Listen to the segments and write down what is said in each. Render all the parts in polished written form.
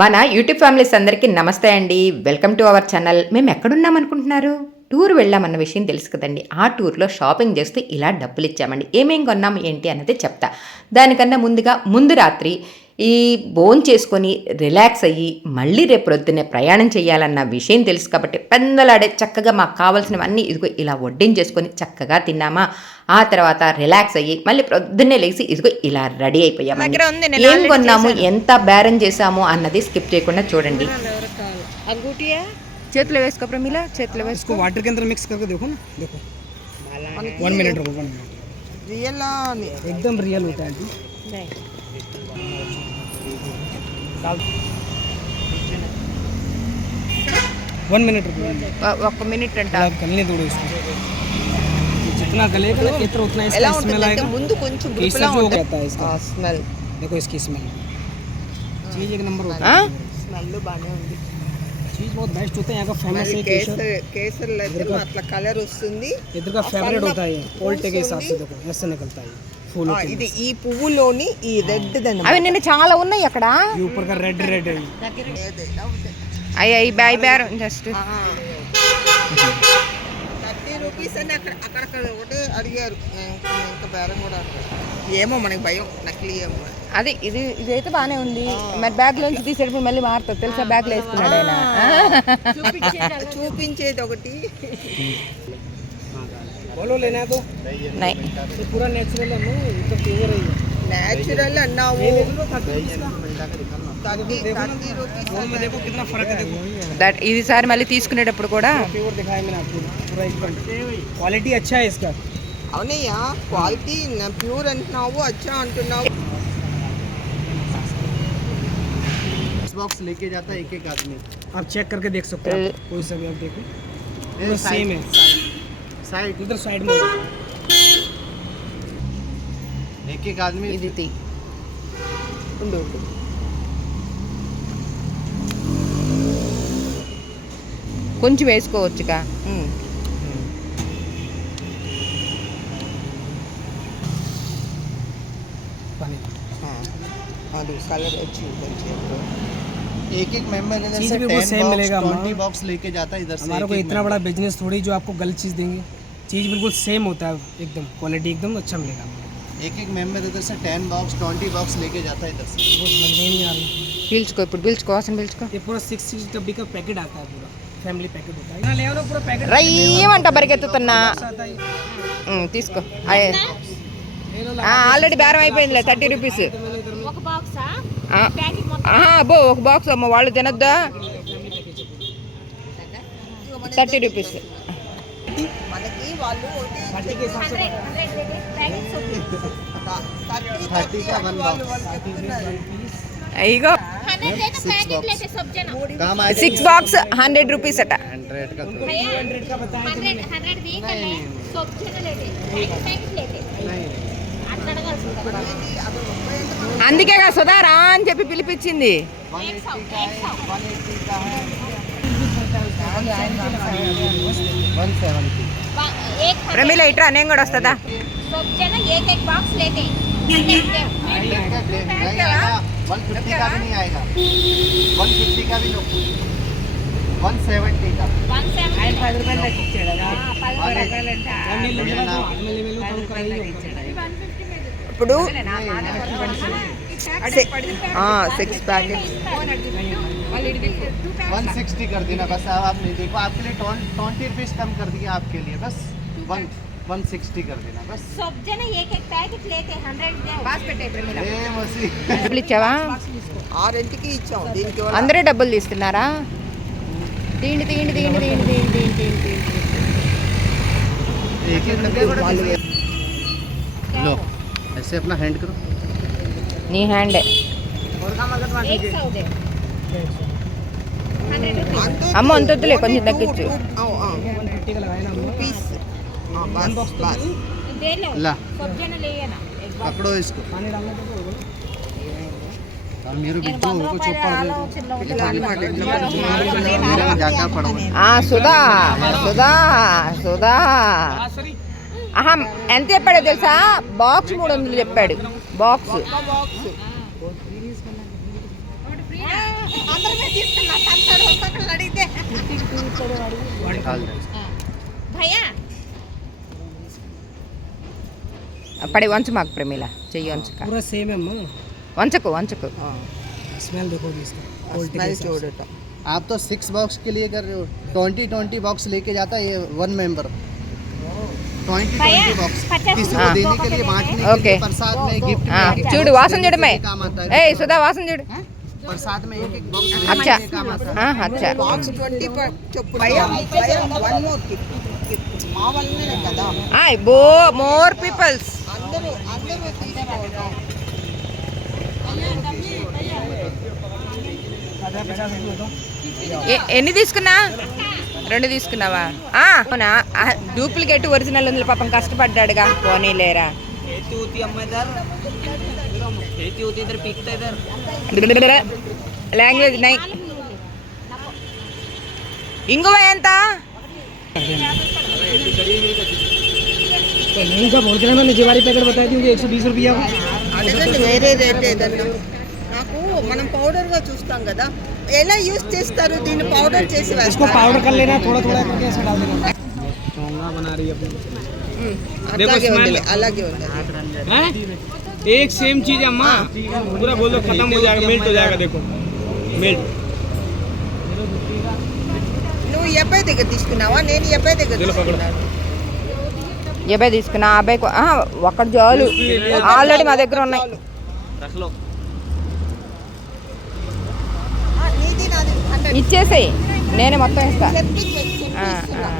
మన YouTube families అందరికీ నమస్తే అండి. Welcome to our channel. మేము ఎక్కడున్నాం అనుకుంటున్నారు? టూర్ వెళ్ళామన్న విషయం తెలుసు కదండి. ఆ టూర్లో షాపింగ్ చేస్తూ ఇలా డబ్బులు ఇచ్చామండి. ఏమేం కొన్నాము ఏంటి అన్నది చెప్తా. దానికన్నా ముందు రాత్రి ఈ చేసుకొని రిలాక్స్ అయ్యి మళ్ళీ రేపు ప్రొద్దున్నే ప్రయాణం చేయాలన్న విషయం తెలుసు కాబట్టి పెందలాడే చక్కగా మాకు కావాల్సినవన్నీ ఇదిగో ఇలా వడ్డించేసుకొని చక్కగా తిన్నామా. ఆ తర్వాత రిలాక్స్ అయ్యి మళ్ళీ ప్రొద్దున్నే లేచి ఇదిగో ఇలా రెడీ అయిపోయాము. ఏం కొన్నాము, ఎంత బేరం చేసాము అన్నది స్కిప్ చేయకుండా చూడండి. చేతిలో వేసుకో ప్రమిళ, చేతిలో వేసుకో. वाटर के अंदर मिक्स करके देखो ना, देखो 1 मिनट रुको, 1 मिनट. रियल एकदम रियल होता है. वन मिनट रुको, 1 मिनट अंట. गलने दो इसको. जितना गलेगा ना कितना उतना इसका स्मेल आएगा. ముందు కొంచెం केसर जो होता है इसका స్మెల్. देखो इसकी स्मेल. चीज एक नंबर होता है. స్మెల్ బానే ఉంది. चीज बहुत बेस्ट होता है. यहाँ का फेमस है केसर. కేసర్ అయితే అట్లా కలర్ వస్తుంది. इधर का फेवरेट होता है. पोल्टे के हिसाब से देखो ऐसे निकलता है. ఇది ఈ పువ్వులోని ఈ రెడ్ దన్న అవి నిన్న చాలా ఉన్నాయి అక్కడ. ये ऊपर का रेड रेड है. అయ్యి బై బేరం జస్ట్ 30 రూపీస్ అని అక్కడ ఒకటి అడిగారు. ఇంకా బేరం కూడా ఏమో మనకి భయం, నకిలీ ఏమో. అది ఇదైతే బానే ఉంది. మరి బ్యాగ్ లోంచి తీసేటప్పుడు మళ్ళీ మారుతుంది తెలుసా. బ్యాగ్ లో వేసుకున్నాడు ఆయన. చూపించేది ఒకటి. बोलो लेना है तो नहीं, ये पूरा नेचुरल है. नो ये तो प्योर है. నేచురల్ అన్నావు. देखो कितना फर्क है. देखो దట్ ఈసారి మళ్ళీ తీసుకునేటప్పుడు కూడా प्योर दिखाया मैंने आपको पूरा एकदम. क्वालिटी अच्छा है इसका. అవునయ్యా, క్వాలిటీ ప్యూర్ అంటున్నావు, అచ్చా అంటున్నావు. बॉक्स लेके जाता है एक आदमी. आप चेक करके देख सकते हो. कोई सा भी आप देखो पूरा सेम है. साइड इधर साइड में एक आदमी. ఇది తీ. ఉండు. కొంచెం వేసుకోవచ్చుగా. అది కలర్ వచ్చి కొంచెం एक मेंबर इधर चीज से भी बहुत सेम मिलेगा. 20 बॉक्स लेके जाता है इधर से. हमारा कोई इतना बड़ा बिजनेस थोड़ी जो आपको गलत चीज़ देंगे. चीज़ बिल्कुल सेम होता है एकदम. क्वालिटी एकदम अच्छा मिलेगा. एक मेंबर इधर से 10 बॉक्स 20 बॉक्स लेके जाता है इधर से. वो समझ में नहीं आ रही. పీల్చుకో, ఇప్పుడు పీల్చుకో, వాసన పీల్చుకో. ये पूरा 6 डब्बी का पैकेट आता है. पूरा फैमिली पैकेट होता है. ले आओ पूरा पैकेट. రయ్యమంట పరిగెత్తుతున్నా. आता है. తీసుకో. ఆల్రెడీ బేరం అయిపోయిందిలే. 30 రూపీస్. అబ్బో, ఒక బాక్స్ అమ్మ, వాళ్ళు తినొద్దా. 30 రూపీస్. మనకి వాళ్ళు 30 का 1 बॉक्स. అయ్యో, 6 బాక్స్ 100 రూపీస్ అట. 100 का 100 का बताया అందుకేగా సుధా రా అని చెప్పి పిలిపించింది. 180 का है, 180 का है, 170. ప్రమిళ ఇట్రా, నేను కూడా వస్తుందా. 150 का भी नहीं आएगा. 150 का भी लो. 170 का. 10 రూపాయలు తగ్గించాడు. ఇప్పుడు 6 ప్యాకెట్స్ 160 कर देना बस. आप नहीं देखो, आपके लिए 20 रुपीज कम कर दिए आपके लिए. बस 160 कर देना बस. सब जने एक पैकेट लेते 100 दे. ए मसी డబ్బులు ఇచ్చావా? 6కి ఇచ్చాం. దీనికి అందరూ డబ్బులు తీస్తున్నారా? తీండి తీండి తీండి తీండి తీండి తీండి తీండి. एक लो, ऐसे अपना हैंड करो. నీ హ్యాండే. 100 दे. అమ్మ అంత వద్దులే, కొంచెం తగ్గించు. 150 का लगाया ना. పీస్ वन बॉक्स तो दे लो. ला सब जने ले ना. पकड़ो इसको. पानी डालना तो మీరు బిడ్డ ఒక సుధా సుధా సుధా ఆహా ఎంత చెప్పాడో తెలుసా? బాక్స్ 300 చెప్పాడు. బాక్స్ అడిగితే निकाल दे భయ్యా పడి వంచు మాకు ప్రమీల చెయ్యి వంచుక पूरा सेम है अम्मा। వంచకు వంచకు स्मेल देखोगे इसका क्वालिटी స్మెల్ చూడటం आप तो 6 बॉक्स के लिए कर रहे हो 20 बॉक्स लेके जाता है ये 1 मेंबर 20 बॉक्स किसी को हाँ। देने के लिए बांटने के ओके। लिए प्रसाद में गिफ्ट हाँ, में చూడు వాసన చూడమే काम आता है ఏ సుధా వాసన చూడు प्रसाद में एक बॉक्स अच्छा काम आता है అచ్చా బాక్స్ 20 చెప్పు భయ్యా వన్ మోర్ గిఫ్ట్ మా వల్లనే కదా మోర్ పీపుల్స్ అందరూ తీసుకోవడం ఎన్ని తీసుకున్నా 2 తీసుకున్నావా అవునా డూప్లికేట్ ఒరిజినల్ ఉంది పాపం కష్టపడ్డాడుగా పోనీలేరా లాంగ్వేజ్ నై ఇంగువ ఎంత तो नहीं का बोल के ना मैंने जीवारी पैकेट बताई थी मुझे 120 रुपया का। అడగండి వేరే రేట్ ఏదన్నా నాకు మనం పౌడర్గా చూస్తాం కదా ఎలా యూజ్ చేస్తారు దీన్ని పౌడర్ చేసి इसको వేస్తారు पाउडर कर लेना थोड़ा थोड़ा करके ऐसा डाल देना। चोंगा बना रही है अपनी। అలాగే ఉంది అలాగే ఉంది हैं? एक सेम चीज है अम्मा पूरा बोल दो खत्म हो जाएगा मेल्ट हो जाएगा देखो मेल्ट। నువ్వు ఈ అబ్బాయి దగ్గర తీసుకున్నావా నేను ఈ అబ్బాయి దగ్గర తీసుకున్నాను ఏబై తీసుకున్నా అబ్బాయి ఒక్కటి చాలు ఆల్రెడీ మా దగ్గర ఉన్నాయి నీది నాది 100 ఇచ్చేసేయి నేనే మొత్తం ఇస్తా చెప్పి ఆ, ఆ.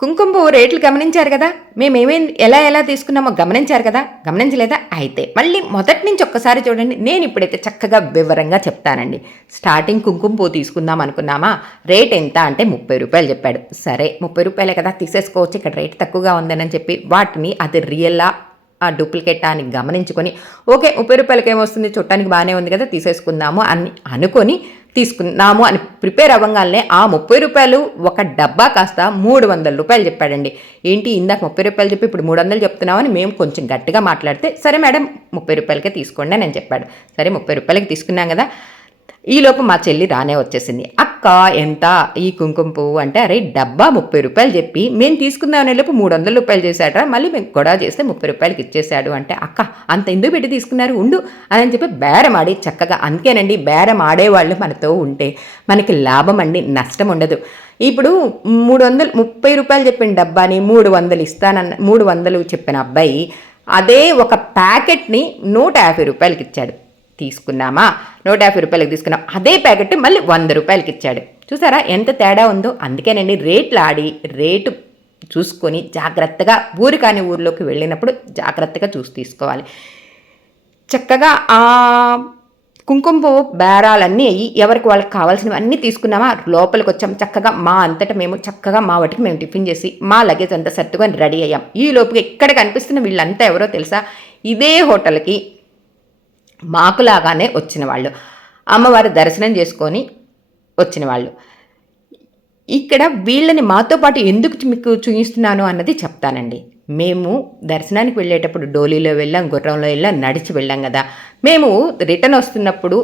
కుంకుమ పువ్వు రేట్లు గమనించారు కదా మేమేమేం ఎలా తీసుకున్నామో గమనించారు కదా గమనించలేదా అయితే మళ్ళీ మొదటి నుంచి ఒక్కసారి చూడండి నేను ఇప్పుడైతే చక్కగా వివరంగా చెప్తానండి స్టార్టింగ్ కుంకుమ పువ్వు తీసుకుందాం అనుకున్నామా రేట్ ఎంత అంటే 30 రూపాయలు చెప్పాడు సరే 30 రూపాయలే కదా తీసేసుకోవచ్చు ఇక్కడ రేట్ తక్కువగా ఉందని చెప్పి వాటిని అది రియల్లా ఆ డూప్లికేట్ అని గమనించుకొని ఓకే 30 రూపాయలకి ఏమొస్తుంది చుట్టానికి బాగానే ఉంది కదా తీసేసుకుందాము అని అనుకొని తీసుకున్నాము అని ప్రిపేర్ అవ్వగానే ఆ 30 రూపాయలు ఒక డబ్బా కాస్త 300 రూపాయలు చెప్పాడండి ఏంటి ఇందాక 30 రూపాయలు చెప్పి ఇప్పుడు 300 చెప్తున్నామని మేము కొంచెం గట్టిగా మాట్లాడితే సరే మేడం 30 రూపాయలకే తీసుకోండి అని చెప్పాడు సరే 30 రూపాయలకి తీసుకున్నాం కదా ఈలోపు మా చెల్లి రానే వచ్చేసింది అక్క ఎంత ఈ కుంకుమ పువ్వు అంటే అరే డబ్బా 30 రూపాయలు చెప్పి మేము తీసుకుందాం లోపు 300 రూపాయలు చేశాడరా మళ్ళీ మేము గొడవ చేస్తే 30 రూపాయలకి ఇచ్చేసాడు అంటే అక్క అంత ఎందుకు పెట్టి తీసుకున్నారు ఉండు అని చెప్పి బేరం ఆడి చక్కగా అందుకేనండి బేరం ఆడేవాళ్ళు మనతో ఉంటే మనకి లాభం అండి నష్టం ఉండదు ఇప్పుడు 30 రూపాయలు చెప్పిన డబ్బాని 300 ఇస్తానన్న 300 చెప్పిన అబ్బాయి అదే ఒక ప్యాకెట్ని 150 రూపాయలకి ఇచ్చాడు తీసుకున్నామా 150 రూపాయలకి తీసుకున్నాం అదే ప్యాకెట్ మళ్ళీ 100 రూపాయలకి ఇచ్చాడు చూసారా ఎంత తేడా ఉందో అందుకేనండి రేట్లు ఆడి రేటు చూసుకొని జాగ్రత్తగా ఊరు కాని ఊరిలోకి వెళ్ళినప్పుడు జాగ్రత్తగా చూసి తీసుకోవాలి చక్కగా ఆ కుంకుమ పువ్వు బేరాలన్నీ అయ్యి ఎవరికి వాళ్ళకి కావాల్సినవి అన్నీ తీసుకున్నామా లోపలికి వచ్చాం చక్కగా మా అంతటా మేము చక్కగా మా వాటికి మేము టిఫిన్ చేసి మా లగేజ్ అంతా సర్దుకొని రెడీ అయ్యాం ఈ లోపుకి ఎక్కడ కనిపిస్తున్న వీళ్ళంతా ఎవరో తెలుసా ఇదే హోటల్కి మాకులాగానే వచ్చిన వాళ్ళు అమ్మవారి దర్శనం చేసుకొని వచ్చిన వాళ్ళు ఇక్కడ వీళ్ళని మాతో పాటు ఎందుకు మీకు చూపిస్తున్నాను అన్నది చెప్తానండి మేము దర్శనానికి వెళ్ళేటప్పుడు డోలీలో వెళ్ళాం గుర్రంలో వెళ్ళాం నడిచి వెళ్ళాం కదా మేము రిటర్న్ వస్తున్నప్పుడు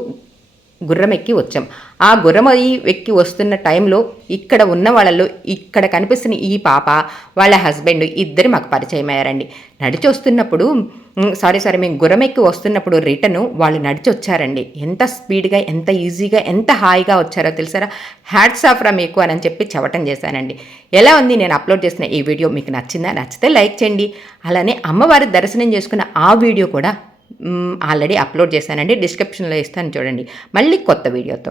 గుర్రం ఎక్కి వచ్చాం ఆ గుర్రం ఎక్కి వస్తున్న టైంలో ఇక్కడ ఉన్న వాళ్ళలో ఇక్కడ కనిపిస్తున్న ఈ పాప వాళ్ళ హస్బెండ్ ఇద్దరు మాకు పరిచయం అయ్యారండి నడిచి వస్తున్నప్పుడు సారీ మేము గుర్రం ఎక్కి వస్తున్నప్పుడు రిటర్న్ వాళ్ళు నడిచి వచ్చారండి ఎంత స్పీడ్గా ఎంత ఈజీగా ఎంత హాయిగా వచ్చారో తెలుసారా హ్యాట్స్ ఆఫ్ రా మీకు అని చెప్పి చెప్పటం చేశానండి ఎలా ఉంది నేను అప్లోడ్ చేసిన ఈ వీడియో మీకు నచ్చిందా నచ్చితే లైక్ చేయండి అలానే అమ్మవారి దర్శనం చేసుకున్న ఆ వీడియో కూడా ఆల్రెడీ అప్లోడ్ చేశానండి డిస్క్రిప్షన్లో ఇస్తాను చూడండి మళ్ళీ కొత్త వీడియోతో